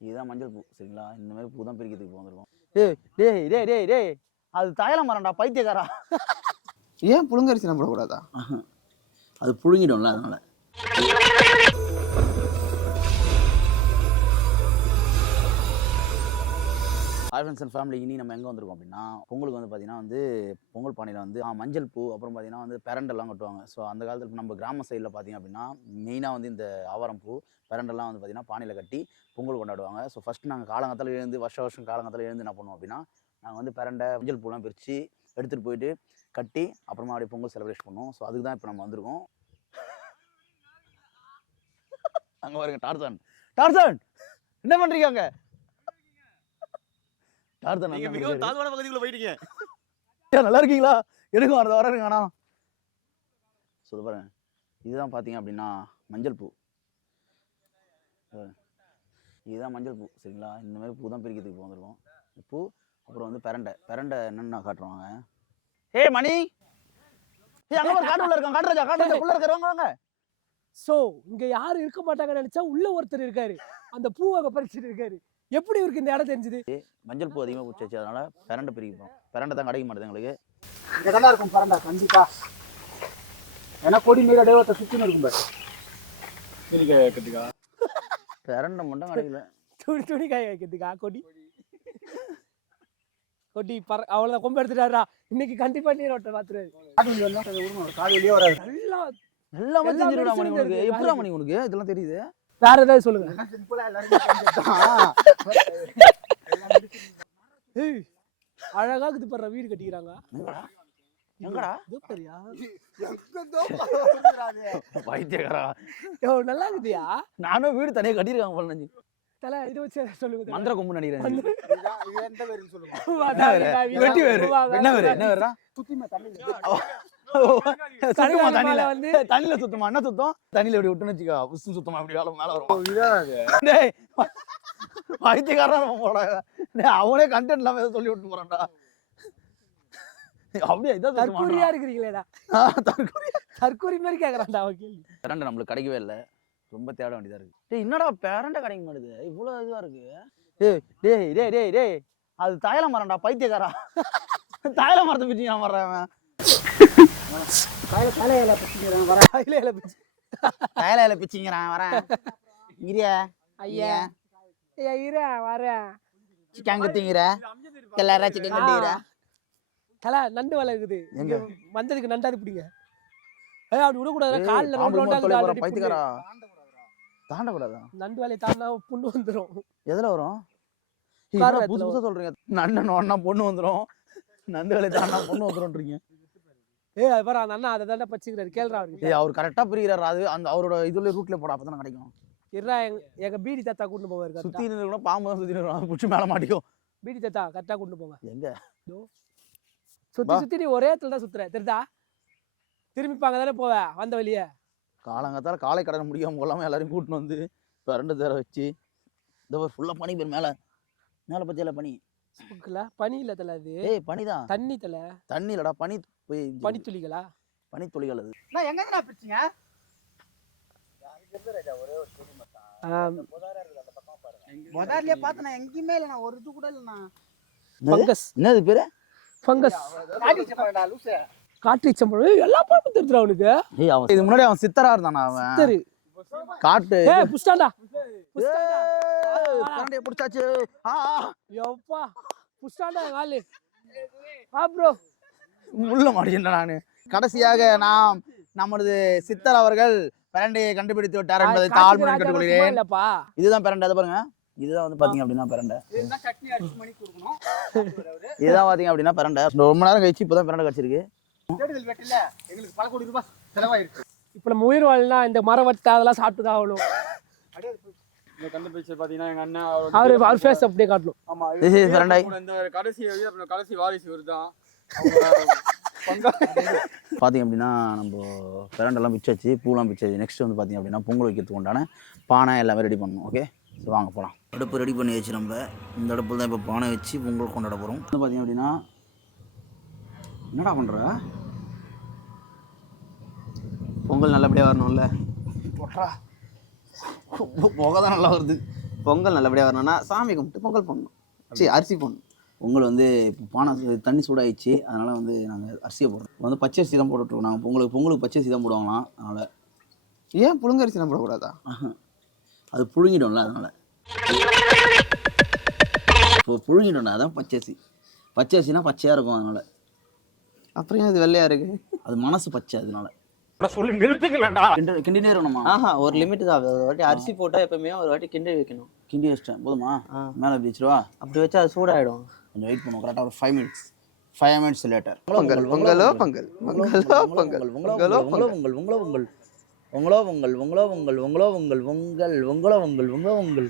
இதுதான் மஞ்சள் பூ சரிங்களா? இந்த மாதிரி பூ தான் பிரிக்கிறதுக்கு வந்திருக்கோம் டேய் டேய் டேய் டேய் டேய். அது தயல மரம்டா பைத்தியக்காரா? ஏன் புழுங்கரிசி நம்ம போடக்கூடாதா அது புழுங்கிடும்ல அதனால. ஹாய் ஃப்ரெண்ட்ஸ் அண்ட் ஃபேமிலி இனி நம்ம எங்கே வந்திருக்கோம் அப்படின்னா பொங்கலுக்கு வந்து பார்த்தீங்கன்னா வந்து பொங்கல் பானையில் வந்து மஞ்சள் பூ அப்புறம் பார்த்தீங்கன்னா வந்து பெரண்டெல்லாம் கட்டுவாங்க. ஸோ அந்த காலத்தில் நம்ம கிராம சைடில் பார்த்தீங்க அப்படின்னா மெயினாக வந்து இந்த ஆவாரம் பூ பெரண்டெல்லாம் வந்து பார்த்தீங்கன்னா பானையில் கட்டி பொங்கல் கொண்டாடுவாங்க. ஸோ ஃபஸ்ட் நாங்கள் காலங்கத்தில் எழுந்து வருஷ வருஷம் காலங்கத்தில் எழுந்து என்ன பண்ணுவோம் அப்படின்னா நாங்கள் வந்து பெரண்டை மஞ்சள் பூலாம் பிரித்து எடுத்துகிட்டு போயிட்டு கட்டி அப்புறமா அப்படியே பொங்கல் செலிப்ரேஷன் பண்ணுவோம். ஸோ அதுக்கு தான் இப்போ நம்ம வந்திருக்கோம். அங்கே பாருங்க டார்சன். டார்சன்! என்ன பண்ணுறீங்க அங்கே? டார்சன் நீங்க அண்ணன் மிகவும். தாழ்வான பகுதிக்குள்ள போயிட்டீங்க. நல்லா இருக்கீங்களா? எடுக்கும் வரத அண்ணா ஸோ இது பாருங்க. இதுதான் பார்த்தீங்க அப்படின்னா மஞ்சள் பூ. இதுதான் மஞ்சள் பூ சரிங்களா? இந்த மாதிரி பூ தான் பிரிக்கிறதுக்கு இப்போ வந்திருக்கோம். பூ அப்புறம் வந்து பெரண்டை. பெரண்டை என்னன்னு நான் காட்டுறவாங்க ஏய் மணி! ஏய் அங்கே ஒரு காட்டுக்குள்ள இருக்கான் காட்டுறா காட்டுறா உள்ள இருக்கிறவங்க வாங்க சோ இங்க யாரும் இருக்க மாட்டாங்கன்னு நினைச்சா உள்ள ஒருத்தர் இருக்காரு. அந்த பூ அங்க பறிச்சுட்டு இருக்காரு. எப்படி இவருக்கு இந்த இடம் தெரிஞ்சது? மஞ்சள் பூ அதிகமாக பிடிச்சி அதனால பெரண்டை பிரிப்போம். பெரண்டை தான் கிடைக்க மாட்டேது எங்களுக்கு. இங்கே தானே இருக்கும் பரண்டா கண்டிப்பா. ஏன்னா கொடி நீர் அடைவத்தை சுற்றின்னு இருக்கும் பாரு. பெரண்டை மட்டும் கிடைக்கல. துணி துணி காய வைக்கிறதுக்கா கொடி? கொடி பற அவ்வளவுதான் கொம்பு எடுத்துட்டாரா இன்னைக்கு கண்டிப்பா நீரோட்டம் பாத்துறாரு காடு வழி வந்தா அதை விடணும் காடு வெளியே வராது. நல்லா மணி medicine உனக்கு. எப்படா மணி உனக்கு? இதெல்லாம் தெரியுது? வேற ஏதாவது சொல்லுங்க. எல்லாம் சிம்பிளா எல்லாருமே தெரிஞ்சதுதான். ஏய் அழகா இது பண்ற வீடு கட்டிக்கிறாங்க. நல்லா இருக்குதியா? நானும் வீடு தனியாக கட்டியிருக்காங்க போல தல இது வச்சு சொல்லுங்க. மந்திர கொம்பு நினைக்கிறேன் இது எந்த சொல்லுங்க. வெட்டி வேறு? என்ன வேறு. என்ன வேறா சுத்திமே சுத்தமா தண்ணியில. வந்து தண்ணியில சுத்தமா? என்ன சுத்தம்? தண்ணியில இப்படி விட்டுன்னு வச்சுக்கோ. உசு சுத்தமா அப்படி வேலை மேல வரும்? பைத்தியக்காரன் போட அவனே கண்டென்ட் இல்லாம ஏதோ சொல்லி விட்டு போறான்டா. அப்படியே இதான் தற்கூரியா இருக்கிறீங்களேடா. தற்கொலை தற்கூரி மாதிரி கேக்குறான்டா அவன் கேள்வி. பேரண்டை நம்மளுக்கு கிடைக்கவே இல்லை. ரொம்ப தேட வேண்டியதா இருக்கு. டேய் என்னடா பேரண்டை கிடைக்க மாட்டுது? இவ்வளோ இதுவா இருக்கு? டேய் டேய் டேய் டேய் டேய். அது தாயல மரம்டா பைத்தியக்காரா. தாயல மரத்தை பிடிச்சி நான் வர்றேன் கையில இலை பிச்சிங்கிறான் வரேன். இரியா ஐயா. ஐயா இரு வரேன். சிக்கன் குத்திங்கிற எல்லாரும் சிக்கன் கட்டிக்கிற? தல நண்டு வலை இருக்குது எங்க? வந்ததுக்கு நண்டாது பிடிங்க. ஏய் அப்படி விடக்கூடாது காலில் ரவுண்ட் தொலை போற ரவுண்ட் பைத்தியக்காரா? தாண்டக்கூடாதா? நண்டு வலையை தாண்டா புண்ணு வந்துரும். எதுல வரும்? புதுசு புதுசா சொல்றீங்க. நண்டு ஒன்னா பொண்ணு வந்துரும். நண்டு வேலை தாண்டா பொண்ணு வந்துரும்ன்றீங்க. ஏய் அது பாரு அந்த அண்ணா அதை தாண்டா பச்சுக்கிறாரு. கேள்றா அவருக்கு ஏய் அவர் கரெக்டா பிரிக்கிறாரு அது அந்த அவரோட இதுல ரூட்ல போட அப்பதான் கிடைக்கும். இருடா எங்க எங்க பீடி தாத்தா கூட்டு போவாரு சுத்தி நின்று பாம்பு தான் சுத்தி நிற்கும் புடிச்சு மேல மாட்டிக்கும். பீடி தாத்தா கரெக்டா கூட்டு போங்க. எங்க? சுத்தி. சுத்தி நீ ஒரே இடத்துல தான் சுத்துற. தெரியுதா? திரும்பி பாங்க தானே போவ வந்த வழியே. காலங்காத்தால காலை கடனை முடியாம போலாம எல்லாரையும் கூட்டின்னு வந்து ரெண்டு தேர வச்சு இந்த ஃபுல்லா பனி பேர் மேல. மேல பச்சையில பனி. சுக்குல பனி இல்ல தல அது? ஏய் பனிதான். தண்ணி தல? தண்ணி இல்லடா பனி போய் பனி துளிகளா? பனி துளிகள் அது நான் எங்க பார்த்து நான் எங்கேயுமே இல்லை நான் ஒரு இது கூட இல்லைண்ணா. என்னது? ஃபங்கஸ் என்னது பேரு? ஃபங்கஸ் காட்டி சம்பளம் எல்லா பழமும் தெரிஞ்சிடும் அவனுக்கு இது முன்னாடி அவன் சித்தரா இருந்தானா அவன்? காட்டு ஏய் புஷ்டாண்டா. புஷ்டாண்டா. கரண்டியை புடிச்சாச்சு. ஆ, ஆ. யப்பா புஷ்டாண்டா காலு. ஆ ப்ரோ முள்ள மாட்டேன் நானு. கடைசியாக நாம் நமது சித்தர் அவர்கள் பிரண்டையை கண்டுபிடித்து விட்டார் என்பதை தாழ்மையுடன் கேட்டுக்கொள்கிறேன். இல்லப்பா. இதுதான் பிரண்டை அதை பாருங்க. இதுதான் வந்து பாத்தீங்க அப்படின்னா பிரண்டை. இதுதான் சட்னி அரிசி மணி கொடுக்கணும். இதுதான் பாத்தீங்க அப்படின்னா பிரண்டை. ரொம்ப நேரம் கழிச்சு இப்பதான் பிரண்டை கிடைச்சிருக்கு. எங்களுக்கு பல கோடி ரூபாய் செலவாயிருக்கு. இப்போ நம்ம உயிர் வாழனா இந்த மரம் வட்டை அதெல்லாம் சாப்பிட்டு தான் ஆகணும் இந்த கண்டுபிடிச்சு பாத்தீங்கன்னா எங்க அண்ணன் அவரு அவர் ஃபேஸ் அப்படியே காட்டணும். ஆமா This is பிரண்டை. இந்த கடைசி கடைசி வாரிசு இவர் தான் பாத்தீங்க அப்படின்னா நம்ம பிரண்டெல்லாம் பிச்சாச்சு பூலாம் பிச்சாச்சு நெக்ஸ்ட் வந்து பாத்தீங்க அப்படின்னா பொங்கல் வைக்கிறதுக்கு உண்டான பானை எல்லாமே ரெடி பண்ணணும் ஓகே ஸோ வாங்க போகலாம் அடுப்பு ரெடி பண்ணி வச்சு நம்ம. இந்த அடுப்பில் தான் இப்போ பானை வச்சு பொங்கல் கொண்டாட போகிறோம் வந்து பார்த்தீங்க அப்படின்னா என்னடா பண்ணுற பொங்கல் நல்லபடியாக வரணும்ல? புகை தான் நல்லா வருது. பொங்கல் நல்லபடியாக வரணும்னா சாமி கும்பிட்டு பொங்கல் பண்ணணும் சரி அரிசி போடணும். பொங்கல் வந்து இப்போ பானை சு- தண்ணி சூடாயிடுச்சு. அதனால் வந்து நாங்கள் அரிசியை போடுறோம். வந்து பச்சை அரிசி தான் போட்டுட்ருக்கோம் நாங்கள் பொங்கலுக்கு பொங்கலுக்கு பச்சை அரிசி தான் போடுவாங்களாம். அதனால் ஏன் புழுங்கரிசிலாம் போடக்கூடாதா? அது புழுங்கிடும்ல அதனால். இப்போ புழுங்கிடும்ல அதான் பச்சரிசி. பச்சரிசினா பச்சையாக இருக்கும் அதனால். அப்புறம் ஏன் அது வெள்ளையா இருக்கு? அது மனசு பச்சை அதனால. கிண்டி கிண்டினே இருக்கணுமா ஆஹா ஒரு லிமிட் தான் ஒரு வாட்டி அரிசி போட்டால் எப்பவுமே ஒரு வாட்டி கிண்டி வைக்கணும் கிண்டி வச்சிட்டேன் போதுமா. மேலே எப்படி வச்சிருவா அப்படி வச்சா அது சூடாயிடும் கொஞ்சம் வெயிட் பண்ணுவோம் கரெக்டாக ஒரு five minutes five minutes later Pongal பொங்கலோ பொங்கல் பொங்கலோ பொங்கல் பொங்கலோ பொங்கல் உங்களோ உங்களோ உங்கள் உங்களோ உங்கள் உங்களோ உங்கள் உங்களோ உங்கள் உங்கள் உங்களோ உங்கள் உங்களோ உங்கள்